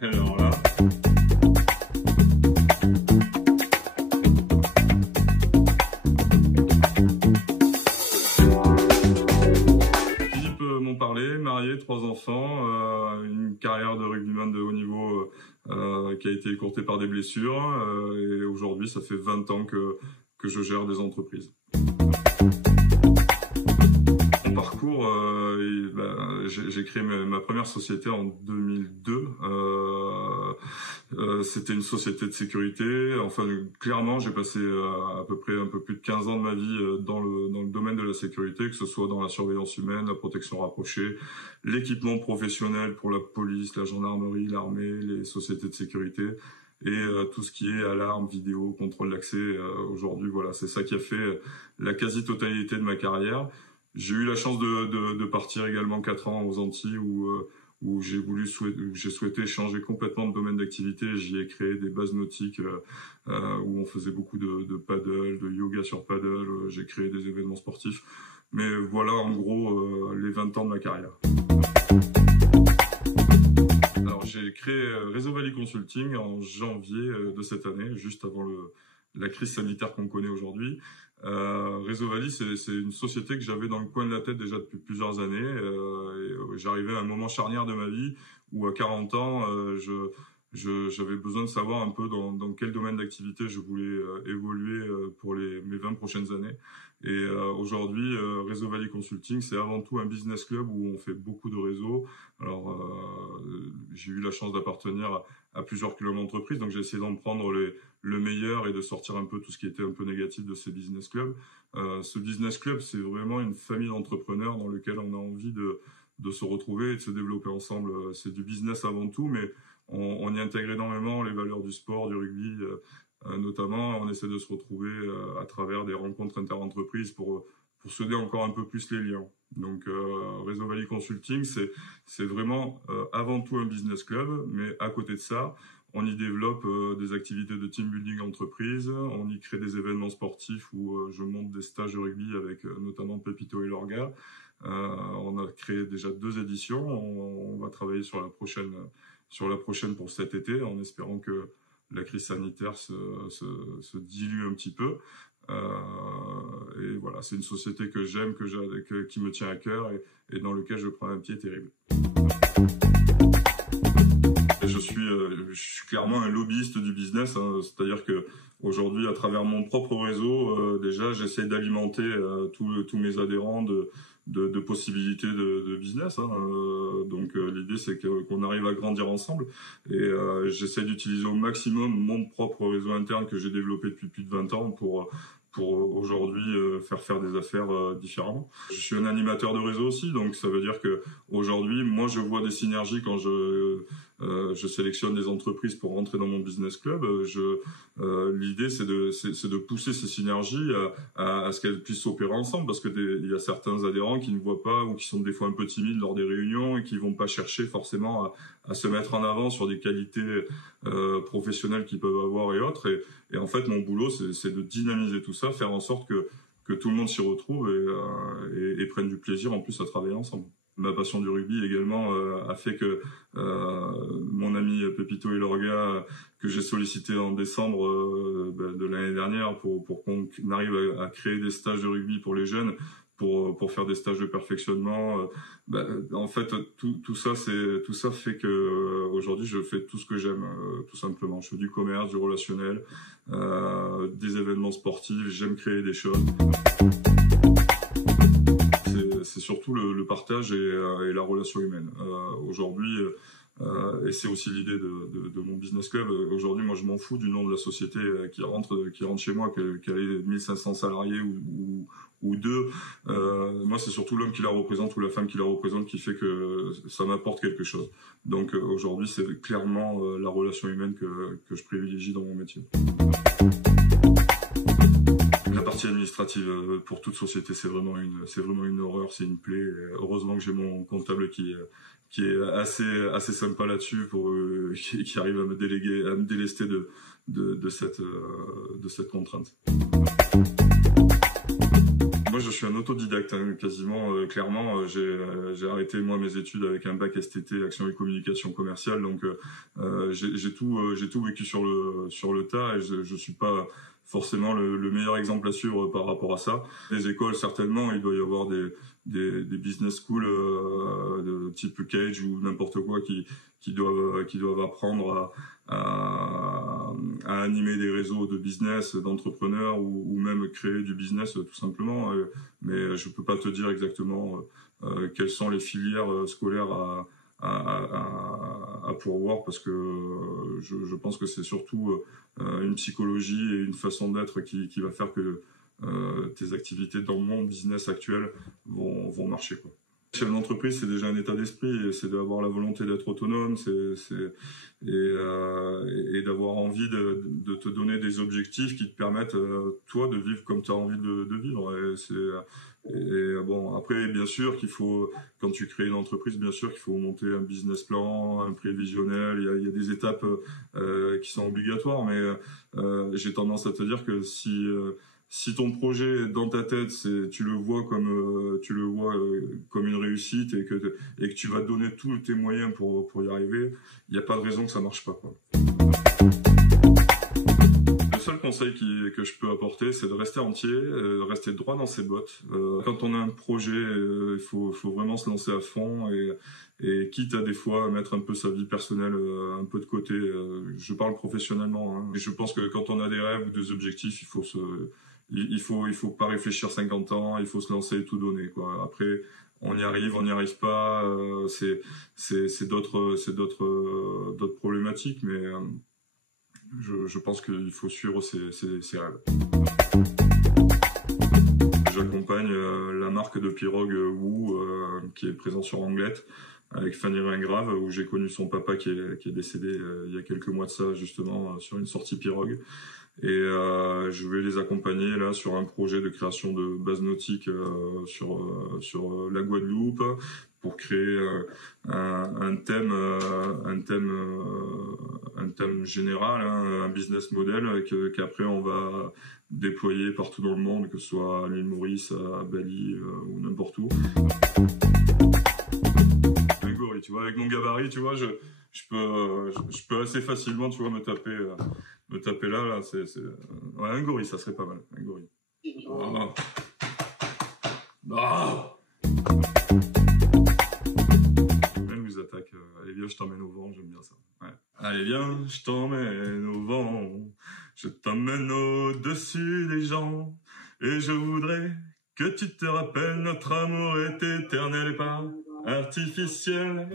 Alors là. Philippe Montparler, marié, 3 enfants, une carrière de rugbyman de haut niveau qui a été écourtée par des blessures. Et aujourd'hui, ça fait 20 ans que je gère des entreprises. Mon parcours, j'ai créé ma première société en 2002. C'était une société de sécurité. Enfin, clairement, j'ai passé à peu près un peu plus de 15 ans de ma vie dans le domaine de la sécurité, que ce soit dans la surveillance humaine, la protection rapprochée, l'équipement professionnel pour la police, la gendarmerie, l'armée, les sociétés de sécurité et tout ce qui est alarme, vidéo, contrôle d'accès. Aujourd'hui, voilà, c'est ça qui a fait la quasi-totalité de ma carrière. J'ai eu la chance de partir également 4 ans aux Antilles où j'ai souhaité changer complètement de domaine d'activité. J'y ai créé des bases nautiques où on faisait beaucoup de paddle, de yoga sur paddle. J'ai créé des événements sportifs. Mais voilà en gros les 20 ans de ma carrière. Alors j'ai créé Réseau Valley Consulting en janvier de cette année, juste avant la crise sanitaire qu'on connaît aujourd'hui. Réseau Valley, c'est une société que j'avais dans le coin de la tête déjà depuis plusieurs années. J'arrivais à un moment charnière de ma vie où à 40 ans, j'avais besoin de savoir un peu dans quel domaine d'activité je voulais évoluer pour mes 20 prochaines années. Et aujourd'hui, Réseau Valley Consulting, c'est avant tout un business club où on fait beaucoup de réseaux. Alors, j'ai eu la chance d'appartenir à plusieurs clubs d'entreprise, donc j'ai essayé d'en prendre le meilleur et de sortir un peu tout ce qui était un peu négatif de ces business clubs. Ce business club, c'est vraiment une famille d'entrepreneurs dans lequel on a envie de se retrouver et de se développer ensemble. C'est du business avant tout, mais on y intègre énormément les valeurs du sport, du rugby, notamment. On essaie de se retrouver à travers des rencontres inter-entreprises pour souder encore un peu plus les liens. Donc Réseau Valley Consulting, c'est vraiment avant tout un business club, mais à côté de ça, on y développe des activités de team building entreprise, on y crée des événements sportifs où je monte des stages de rugby avec notamment Pepito et Lorga. On a créé déjà 2 éditions, on va travailler sur la prochaine pour cet été, en espérant que la crise sanitaire se dilue un petit peu. Et voilà, c'est une société que j'aime, qui me tient à cœur et dans lequel je prends un pied terrible. Je suis clairement un lobbyiste du business, hein, c'est-à-dire que aujourd'hui, à travers mon propre réseau, déjà, j'essaie d'alimenter tous mes adhérents de possibilités de business. Hein. Donc l'idée, c'est qu'on arrive à grandir ensemble et j'essaie d'utiliser au maximum mon propre réseau interne que j'ai développé depuis plus de 20 ans pour aujourd'hui faire des affaires différemment. Je suis un animateur de réseau aussi, donc ça veut dire que aujourd'hui, moi, je vois des synergies quand je sélectionne des entreprises pour rentrer dans mon business club. L'idée, c'est de pousser ces synergies à ce qu'elles puissent s'opérer ensemble, parce que il y a certains adhérents qui ne voient pas ou qui sont des fois un peu timides lors des réunions et qui vont pas chercher forcément à se mettre en avant sur des qualités professionnelles qu'ils peuvent avoir et autres. Et en fait, mon boulot, c'est de dynamiser tout ça, faire en sorte que tout le monde s'y retrouve et prenne du plaisir en plus à travailler ensemble. Ma passion du rugby également a fait que mon ami Pepito et Lorga, que j'ai sollicité en décembre de l'année dernière pour qu'on arrive à créer des stages de rugby pour les jeunes, pour faire des stages de perfectionnement. En fait, tout ça fait que aujourd'hui je fais tout ce que j'aime, tout simplement. Je fais du commerce, du relationnel, des événements sportifs. J'aime créer des choses. C'est surtout le partage et la relation humaine. Aujourd'hui, et c'est aussi l'idée de mon business club. Aujourd'hui, moi, je m'en fous du nom de la société qui rentre chez moi, qu'elle ait 1500 salariés ou 2. Moi, c'est surtout l'homme qui la représente ou la femme qui la représente qui fait que ça m'apporte quelque chose. Donc aujourd'hui, c'est clairement la relation humaine que je privilégie dans mon métier. La partie administrative pour toute société, c'est vraiment une horreur, c'est une plaie. Heureusement que j'ai mon comptable qui est assez sympa là-dessus qui arrive à me délester de cette contrainte. Moi, Moi, je suis un autodidacte, hein, quasiment. Clairement, j'ai arrêté moi mes études avec un bac STT, action et communication commerciale. Donc, j'ai tout vécu sur le tas, et je suis pas forcément le meilleur exemple à suivre par rapport à ça. Les écoles, certainement, il doit y avoir des business schools de type Cage ou n'importe quoi qui doivent apprendre à animer des réseaux de business, d'entrepreneurs, ou même créer du business tout simplement. Mais je peux pas te dire exactement quelles sont les filières scolaires à pourvoir, parce que je pense que c'est surtout une psychologie et une façon d'être qui va faire que tes activités dans le monde business actuel vont marcher, quoi. Chef d'entreprise, c'est déjà un état d'esprit, et c'est d'avoir la volonté d'être autonome, et d'avoir envie de te donner des objectifs qui te permettent, toi, de vivre comme tu as envie de vivre. Et bon, après, bien sûr qu'il faut, quand tu crées une entreprise, bien sûr qu'il faut monter un business plan, un prévisionnel. Il y a des étapes qui sont obligatoires, mais j'ai tendance à te dire que si ton projet dans ta tête, tu le vois comme une réussite, et que tu vas te donner tous tes moyens pour y arriver, il n'y a pas de raison que ça marche pas, quoi. Le seul conseil que je peux apporter, c'est de rester entier, de rester droit dans ses bottes. Quand on a un projet, il faut vraiment se lancer à fond, et quitte à des fois mettre un peu sa vie personnelle un peu de côté. Je parle professionnellement, hein. Et je pense que quand on a des rêves ou des objectifs, il faut pas réfléchir 50 ans, il faut se lancer et tout donner, quoi. Après, on y arrive, on n'y arrive pas, c'est d'autres problématiques, mais je pense qu'il faut suivre ses rêves. J'accompagne la marque de pirogue Woo, qui est présente sur Anglette, avec Fanny Ringrave, où j'ai connu son papa qui est décédé il y a quelques mois de ça, justement, sur une sortie pirogue. Et je vais les accompagner là sur un projet de création de base nautique sur la Guadeloupe, pour créer un thème général, hein, un business model qu'après on va déployer partout dans le monde, que ce soit à l'île Maurice, à Bali ou n'importe où. Tu vois, avec mon gabarit, tu vois, je peux assez facilement, tu vois, me taper là, ouais, un gorille, ça serait pas mal, un gorille. Oh. Oh. Même ils attaquent. Allez, viens, je t'emmène au vent, j'aime bien ça. Ouais. Allez, viens, je t'emmène au vent, je t'emmène au-dessus des gens, et je voudrais que tu te rappelles, notre amour est éternel et pas artificiel.